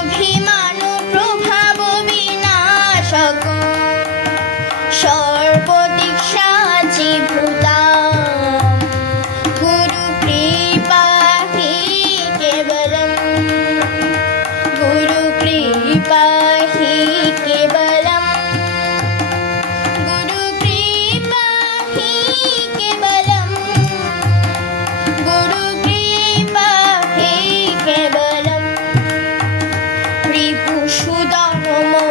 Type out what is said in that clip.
অভিমান প্রভাব বিনাশক। Hello.